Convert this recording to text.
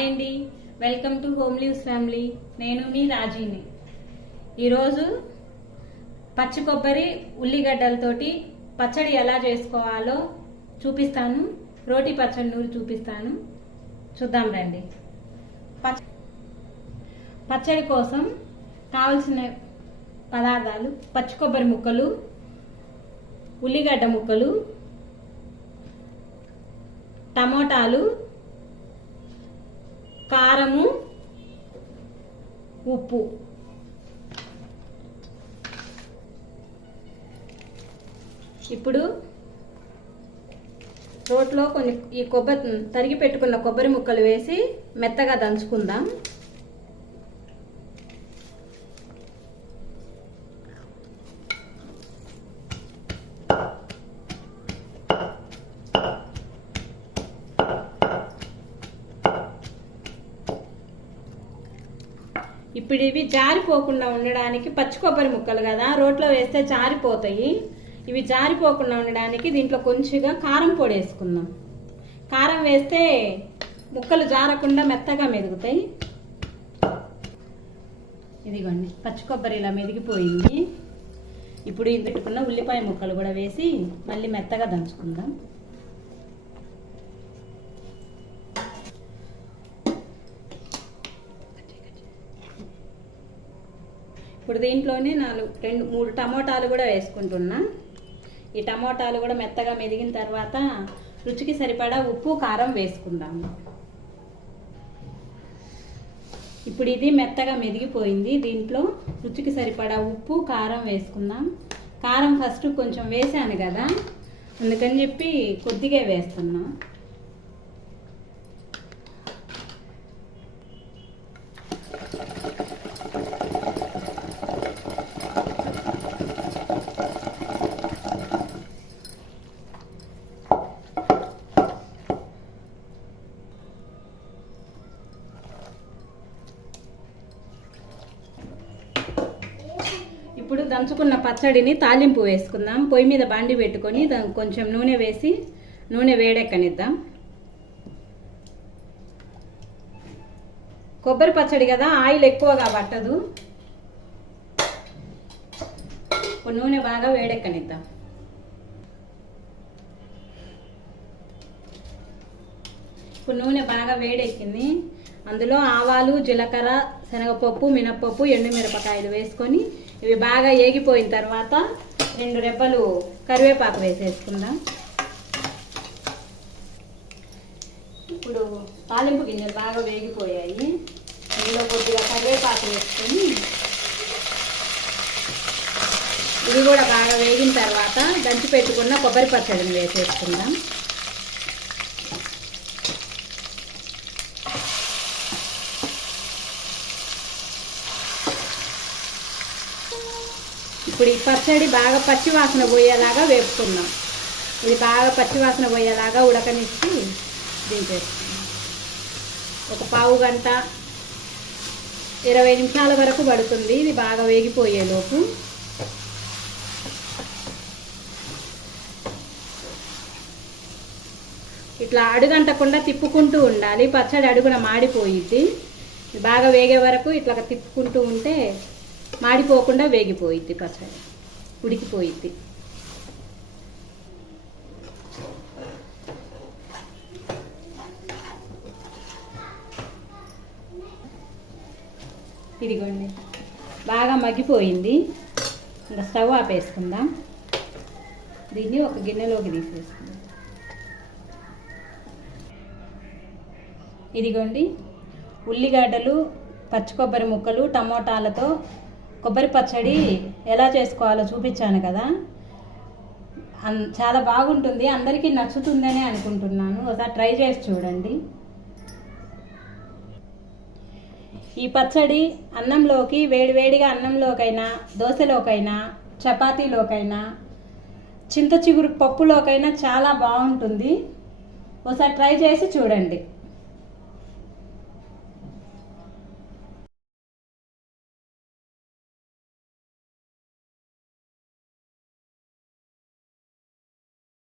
Hi అండి. Welcome to home leaves family. నేను మీ రాజీని. ఈరోజు పచ్చి కొబ్బరి ఉల్లిగడ్డలతోటి పచ్చడి ఎలా చేసుకోవాలో చూపిస్తాను. రోటి పచ్చడి నూరి చూపిస్తాను. చూద్దాం రండి. పచ్చ పచ్చడి కోసం కావలసిన పదార్థాలు పచ్చి కొబ్బరి ముక్కలు ఉల్లిగడ్డ ముక్కలు టమోటాలు కారము ఉప్పు. ఇప్పుడు రోట్లో కొన్ని ఈ కొబ్బరి తరిగి పెట్టుకున్న కొబ్బరి ముక్కలు వేసి మెత్తగా దంచుకుందాం. ఇప్పుడు ఇవి జారిపోకుండా ఉండడానికి పచ్చి కొబ్బరి ముక్కలు కదా రోట్లో వేస్తే జారిపోతాయి. ఇవి జారిపోకుండా ఉండడానికి దీంట్లో కొంచెంగా కారం పొడి వేసుకుందాం. కారం వేస్తే ముక్కలు జారకుండా మెత్తగా మెదుగుతాయి. ఇదిగోండి పచ్చి కొబ్బరి ఇలా మెదిగిపోయింది. ఇప్పుడు ఇది పెట్టుకున్న ఉల్లిపాయ ముక్కలు కూడా వేసి మళ్ళీ మెత్తగా దంచుకుందాం. ఇప్పుడు దీంట్లోనే నాలుగు రెండు మూడు టమోటాలు కూడా వేసుకుంటున్నా. ఈ టమోటాలు కూడా మెత్తగా మెదిగిన తర్వాత రుచికి సరిపడా ఉప్పు కారం వేసుకుందాము. ఇప్పుడు ఇది మెత్తగా మెదిగిపోయింది. దీంట్లో రుచికి సరిపడా ఉప్పు కారం వేసుకుందాం. కారం ఫస్ట్ కొంచెం వేసాను కదా అందుకని చెప్పి కొద్దిగా వేస్తున్నాం. ఇప్పుడు దంచుకున్న పచ్చడిని తాలింపు వేసుకుందాం. పొయ్యి మీద బాండి పెట్టుకొని కొంచెం నూనె వేసి నూనె వేడెక్కనిద్దాం. కొబ్బరి పచ్చడి కదా ఆయిల్ ఎక్కువగా పట్టదు. ఇప్పుడు నూనె బాగా వేడెక్కనిద్దాం. ఇప్పుడు నూనె బాగా వేడెక్కింది. అందులో ఆవాలు జీలకర్ర శనగపప్పు మినప్పప్పు ఎండుమిరపకాయలు వేసుకొని ఇవి బాగా ఏగిపోయిన తర్వాత రెండు రెబ్బలు కరివేపాకు వేసేసుకుందాం. ఇప్పుడు తాలింపు గింజలు బాగా వేగిపోయాయి. ఇందులో కొద్దిగా కరివేపాకు వేసుకొని ఇవి కూడా బాగా వేగిన తర్వాత దంచి పెట్టుకున్న కొబ్బరి పచ్చడిని వేసేసుకుందాం. ఇప్పుడు ఈ పచ్చడి బాగా పచ్చివాసన పోయేలాగా వేపుకుందాం. ఇది బాగా పచ్చివాసన పోయేలాగా ఉడకనిచ్చి దించేసుకుందాం ఒక పావు గంట ఇరవై నిమిషాల వరకు పడుతుంది. ఇది బాగా వేగిపోయేలోపు ఇట్లా అడుగంటకుండా తిప్పుకుంటూ ఉండాలి. పచ్చడి అడుగున మాడిపోయిద్ది. ఇది బాగా వేగే వరకు ఇట్లా తిప్పుకుంటూ ఉంటే మాడిపోకుండా వేగిపోయిద్ది పచ్చడి. ఉడికిపోయిద్ది. ఇదిగోండి. బాగా మగ్గిపోయింది. ఇంకా స్టవ్ ఆపేసుకుందాం. దీన్ని ఒక గిన్నెలోకి తీసేసుకుందాం. ఇదిగోండి. ఉల్లిగడ్డలు పచ్చి కొబ్బరి ముక్కలు టమోటాలతో కొబ్బరి పచ్చడి ఎలా చేసుకోవాలో చూపించాను కదా. అన్ చాలా బాగుంటుంది. అందరికీ నచ్చుతుందనే అనుకుంటున్నాను. ఒకసారి ట్రై చేసి చూడండి. ఈ పచ్చడి అన్నంలోకి వేడివేడిగా అన్నంలోకైనా దోశలోకైనా చపాతీలోకైనా చింత చిగురు పప్పులోకైనా చాలా బాగుంటుంది. ఒకసారి ట్రై చేసి చూడండి.